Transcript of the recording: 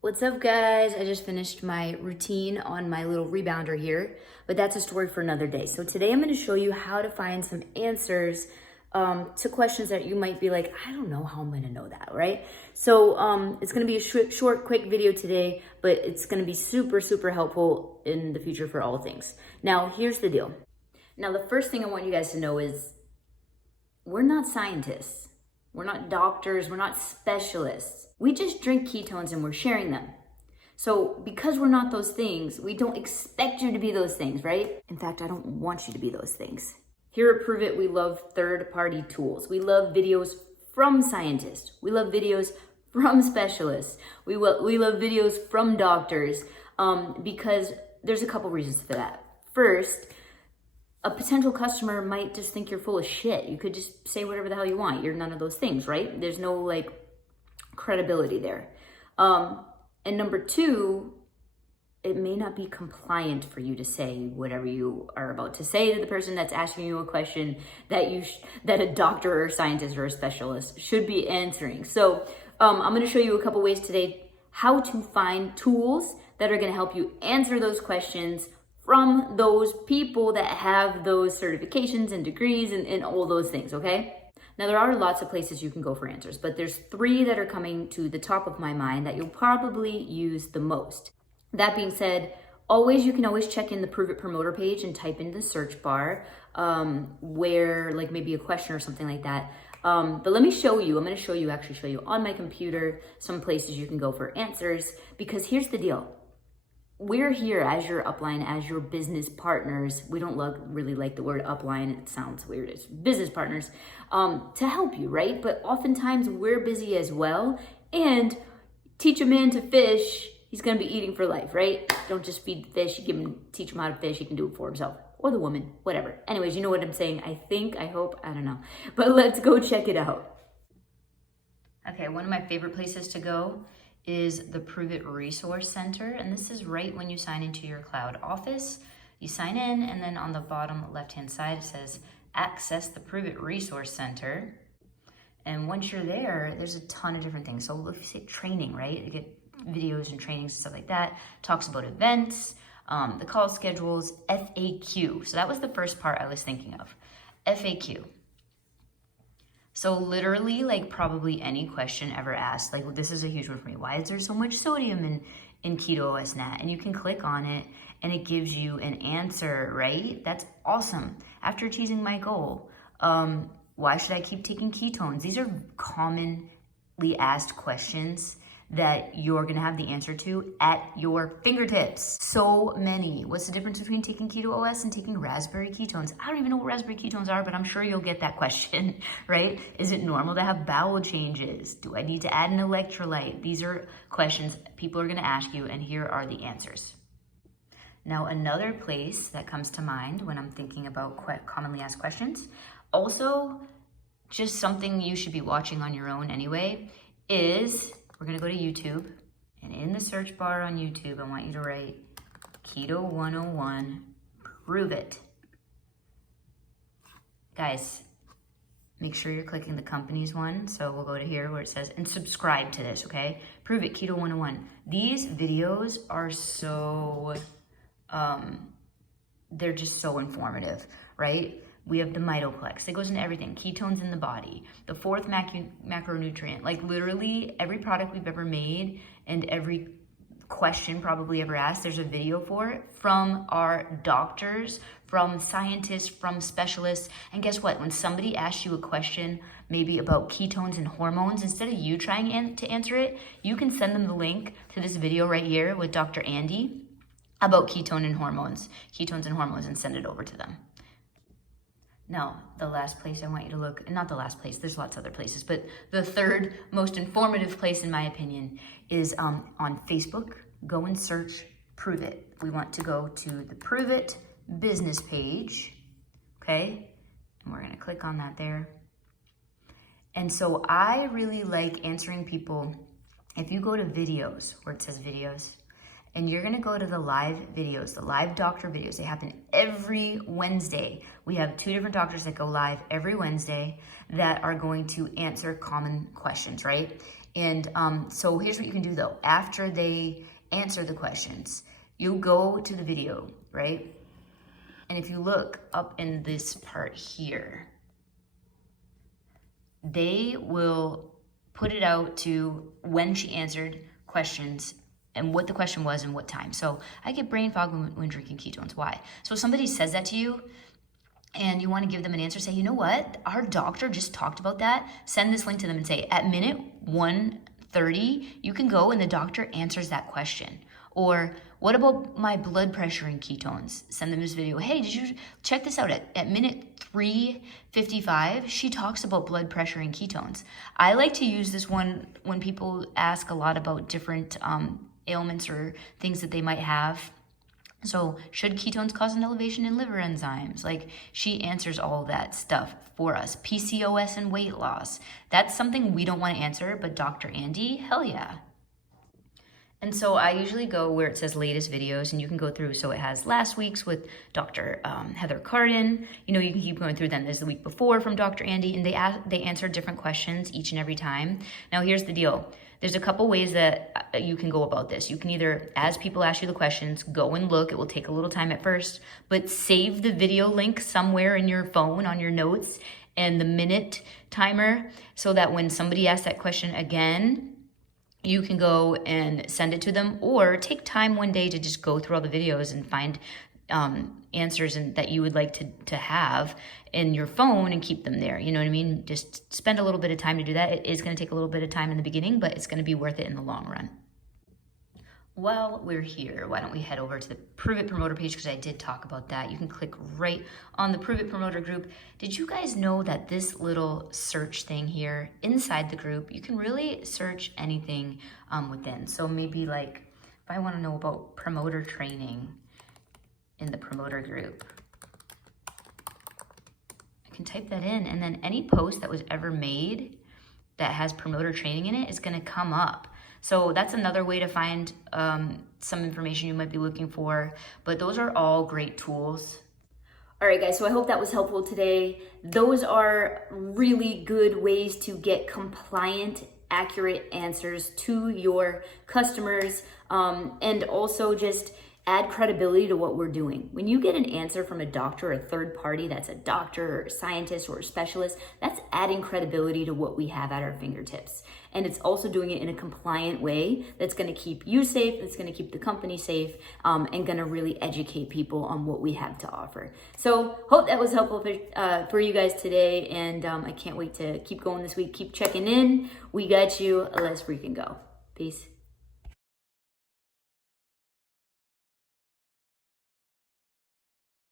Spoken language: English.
What's up, guys? I just finished my routine on my little rebounder here, but that's a story for another day. So today I'm going to show you how to find some answers to questions that you might be like, I don't know how I'm going to know that, right? So it's going to be a short, quick video today, but it's going to be super, super helpful in the future for all things. Now, here's the deal. Now, the first thing I want you guys to know is we're not scientists. We're not doctors, we're not specialists. We just drink ketones and we're sharing them. So because we're not those things, we don't expect you to be those things, right? In fact, I don't want you to be those things. Here at Prove It, we love third-party tools. We love videos from scientists. We love videos from specialists. We love videos from doctors because there's a couple reasons for that. First, a potential customer might just think you're full of shit. You could just say whatever the hell you want. You're none of those things, right? There's no like credibility there. And number two, it may not be compliant for you to say whatever you are about to say to the person that's asking you a question that that a doctor or a scientist or a specialist should be answering. So I'm going to show you a couple ways today how to find tools that are going to help you answer those questions from those people that have those certifications and degrees and all those things, okay? Now, there are lots of places you can go for answers, but there's three that are coming to the top of my mind that you'll probably use the most. That being said, you can always check in the Prove It promoter page and type in the search bar where like maybe a question or something like that. But let me show you, I'm gonna show you on my computer some places you can go for answers, because here's the deal. We're here as your upline, as your business partners. We don't really like the word upline. It sounds weird. It's business partners to help you, right? But oftentimes we're busy as well. And teach a man to fish, he's going to be eating for life, right? Don't just feed the fish. Teach him how to fish. He can do it for himself, or the woman, whatever. Anyways, you know what I'm saying. I hope, I don't know. But let's go check it out. Okay, one of my favorite places to go is the Prove It Resource Center. And this is right when you sign into your cloud office. You sign in, and then on the bottom left-hand side, it says, access the Prove It Resource Center. And once you're there, there's a ton of different things. So if you say training, right? You get videos and trainings and stuff like that. Talks about events, the call schedules, FAQ. So that was the first part I was thinking of, FAQ. So literally, like probably any question ever asked, like this is a huge one for me. Why is there so much sodium in Keto OS Nat? And you can click on it and it gives you an answer, right? That's awesome. After achieving my goal, why should I keep taking ketones? These are commonly asked questions that you're gonna have the answer to at your fingertips. So many. What's the difference between taking Keto OS and taking raspberry ketones? I don't even know what raspberry ketones are, but I'm sure you'll get that question, right? Is it normal to have bowel changes? Do I need to add an electrolyte? These are questions people are gonna ask you, and here are the answers. Now, another place that comes to mind when I'm thinking about commonly asked questions, also just something you should be watching on your own anyway, is we're gonna go to YouTube, and in the search bar on YouTube, I want you to write Keto 101, Prove It. Guys, make sure you're clicking the company's one. So we'll go to here where it says, and subscribe to this, okay? Prove It, Keto 101. These videos are so, they're just so informative, right? We have the mitoplex that goes into everything, ketones in the body, the fourth macronutrient, like literally every product we've ever made and every question probably ever asked, there's a video for it from our doctors, from scientists, from specialists. And guess what? When somebody asks you a question, maybe about ketones and hormones, instead of you trying to answer it, you can send them the link to this video right here with Dr. Andy about ketones and hormones, and send it over to them. Now, the last place I want you to look, and not the last place, there's lots of other places, but the third most informative place, in my opinion, is on Facebook. Go and search Prove It. We want to go to the Prove It business page, okay? And we're gonna click on that there. And so I really like answering people. If you go to videos, where it says videos, and you're gonna go to the live videos, the live doctor videos. They happen every Wednesday. We have 2 different doctors that go live every Wednesday that are going to answer common questions, right? And so here's what you can do though. After they answer the questions, you go to the video, right? And if you look up in this part here, they will put it out to when she answered questions and what the question was and what time. So I get brain fog when drinking ketones. Why? So if somebody says that to you and you want to give them an answer, say, you know what? Our doctor just talked about that. Send this link to them and say, at minute 1:30, you can go and the doctor answers that question. Or what about my blood pressure and ketones? Send them this video. Hey, did you check this out? At minute 3:55, she talks about blood pressure and ketones. I like to use this one when people ask a lot about different ailments or things that they might have. So should ketones cause an elevation in liver enzymes? Like, she answers all that stuff for us. PCOS and weight loss. That's something we don't want to answer, but Dr. Andy, hell yeah. And so I usually go where it says latest videos, and you can go through. So it has last week's with Dr. Heather Cardin. You know, you can keep going through them. There's the week before from Dr. Andy, and they answer different questions each and every time. Now, here's the deal. There's a couple ways that you can go about this. You can either, as people ask you the questions, go and look. It will take a little time at first, but save the video link somewhere in your phone on your notes and the minute timer so that when somebody asks that question again, you can go and send it to them, or take time one day to just go through all the videos and find answers that you would like to have in your phone and keep them there. You know what I mean? Just spend a little bit of time to do that. It is going to take a little bit of time in the beginning, but it's going to be worth it in the long run. While we're here, why don't we head over to the Prove It Promoter page, because I did talk about that. You can click right on the Prove It Promoter group. Did you guys know that this little search thing here inside the group, you can really search anything within? So maybe like if I want to know about promoter training in the promoter group, I can type that in, and then any post that was ever made that has promoter training in it is going to come up. So that's another way to find some information you might be looking for, but those are all great tools. All right, guys, so I hope that was helpful today. Those are really good ways to get compliant, accurate answers to your customers, and also just add credibility to what we're doing. When you get an answer from a doctor or a third party that's a doctor or a scientist or a specialist, that's adding credibility to what we have at our fingertips. And it's also doing it in a compliant way that's gonna keep you safe, that's gonna keep the company safe, and gonna really educate people on what we have to offer. So hope that was helpful for you guys today, and I can't wait to keep going this week. Keep checking in. We got you. Let's freaking go. Peace.